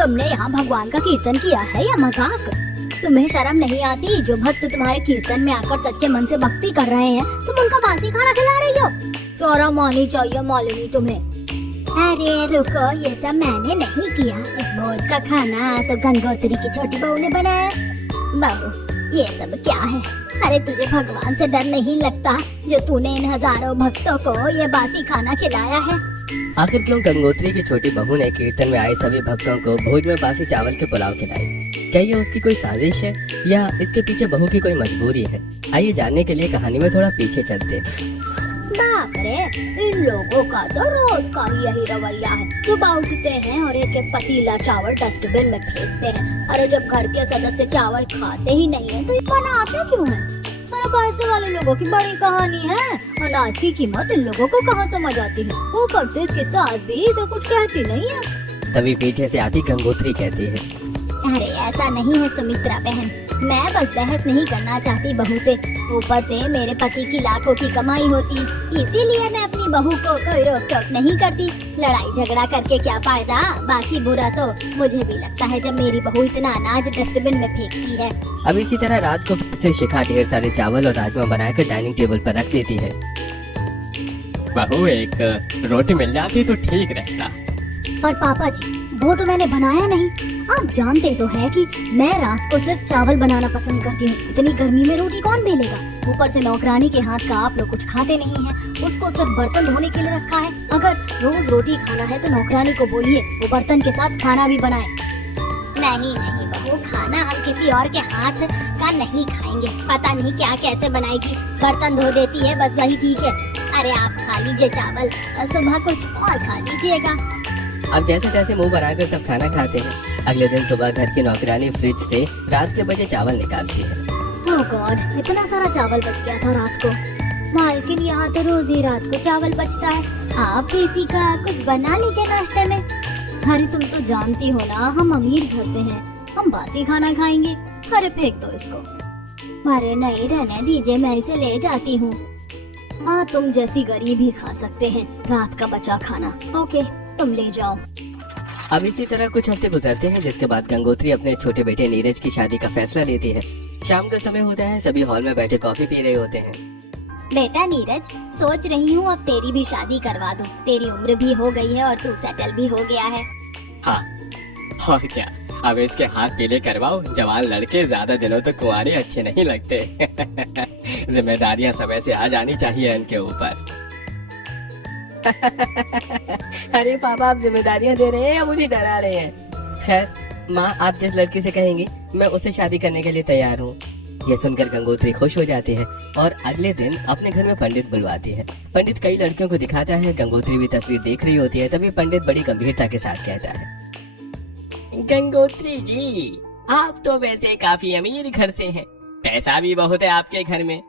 तुमने यहाँ भगवान का कीर्तन किया है या मजाक? तुम्हें शर्म नहीं आती? जो भक्त तुम्हारे कीर्तन में आकर सच्चे मन से भक्ति कर रहे हैं, तुम उनका बासी खाना खिला रही हो। शर्म आनी चाहिए मालिनी तुम्हें। अरे रुको, ये सब मैंने नहीं किया। इस भोज का खाना तो गंगोत्री की छोटी बहू ने बनाया। बहू, ये सब क्या है? अरे तुझे भगवान से डर नहीं लगता जो तूने इन हजारों भक्तों को ये बासी खाना खिलाया है? आखिर क्यों गंगोत्री की छोटी बहू ने कीर्तन में आए सभी भक्तों को भोज में बासी चावल के पुलाव खिलाए? क्या ये उसकी कोई साजिश है या इसके पीछे बहू की कोई मजबूरी है? आइए जानने के लिए कहानी में थोड़ा पीछे चलते हैं। बाप रे, इन लोगों का तो रोज का यही रवैया है। सुबह उठते हैं और एक एक पतीला चावल डस्टबिन में फेंकते हैं। अरे जब घर के सदस्य चावल खाते ही नहीं है तो ये बनाते क्यों है? अरे पैसे वाले लोगों की बड़ी कहानी है। अनाज की कीमत इन लोगों को कहाँ समझ आती है? ऊपर से इसकी सास भी तो कुछ कहती नहीं है। तभी पीछे से आती गंगोत्री कहती है, अरे ऐसा नहीं है सुमित्रा बहन, मैं बस बहस नहीं करना चाहती बहू से। ऊपर से मेरे पति की लाखों की कमाई होती, इसीलिए मैं अपनी बहू को कोई रोक टोक नहीं करती। लड़ाई झगड़ा करके क्या फायदा? बाकी बुरा तो मुझे भी लगता है जब मेरी बहू इतना अनाज डस्टबिन में फेंकती है। अब इसी तरह रात को फिर से शिखा ढेर सारे चावल और राजमा बनाकर डाइनिंग टेबल पर रख देती है। बहू, एक रोटी मिल जाती तो ठीक रहता। पर पापा जी, वो तो मैंने बनाया नहीं। आप जानते तो है कि मैं रात को सिर्फ चावल बनाना पसंद करती हूँ। इतनी गर्मी में रोटी कौन बेलेगा? ऊपर से नौकरानी के हाथ का आप लोग कुछ खाते नहीं हैं। उसको सिर्फ बर्तन धोने के लिए रखा है। अगर रोज रोटी खाना है तो नौकरानी को बोलिए वो बर्तन के साथ खाना भी बनाए। नहीं नहीं बहू, खाना हम किसी और के हाथ का नहीं खाएंगे। पता नहीं क्या कैसे बनाएगी, बर्तन धो देती है, बस वही ठीक है। अरे आप खा लीजिए चावल, सुबह कुछ और खा लीजिएगा। अब जैसे तैसे मुंह बनाकर सब खाना खाते हैं। अगले दिन सुबह घर की नौकरानी फ्रिज से रात के बचे चावल निकालती है। ओह गॉड, इतना सारा चावल बच गया था रात को। मालकिन, यहाँ तो रोज ही रात को चावल बचता है। आप भी इसी का कुछ बना लीजिए नाश्ते में। अरे तुम तो जानती हो ना, हम अमीर घर से हैं, हम बासी खाना खाएंगे। अरे फेंक दो इसको। अरे नहीं, रहने दीजिए, मैं इसे ले जाती हूँ। हाँ, तुम जैसी गरीब ही खा सकते हैं रात का बचा खाना। ओके, तुम ले जाओ। अब इसी तरह कुछ हफ्ते गुजरते हैं, जिसके बाद गंगोत्री अपने छोटे बेटे नीरज की शादी का फैसला लेती है। शाम का समय होता है, सभी हॉल में बैठे कॉफी पी रहे होते हैं। बेटा नीरज, सोच रही हूँ अब तेरी भी शादी करवा दूँ। तेरी उम्र भी हो गई है और तू सेटल भी हो गया है। हाँ, और क्या, अब इसके हाथ पीले करवाओ। जवान लड़के ज्यादा दिनों तक कुंवारे अच्छे नहीं लगते। जिम्मेदारियां समय से आ जानी चाहिए इनके ऊपर। अरे पापा, आप जिम्मेदारियां दे रहे हैं या मुझे डरा रहे हैं? खैर माँ, आप जिस लड़की से कहेंगी मैं उससे शादी करने के लिए तैयार हूँ। ये सुनकर गंगोत्री खुश हो जाती है और अगले दिन अपने घर में पंडित बुलवाती है। पंडित कई लड़कियों को दिखाता है। गंगोत्री भी तस्वीर देख रही होती है। तभी पंडित बड़ी गंभीरता के साथ कहता है, गंगोत्री जी, आप तो वैसे काफी अमीर घर से हैं, पैसा भी बहुत है आपके घर में,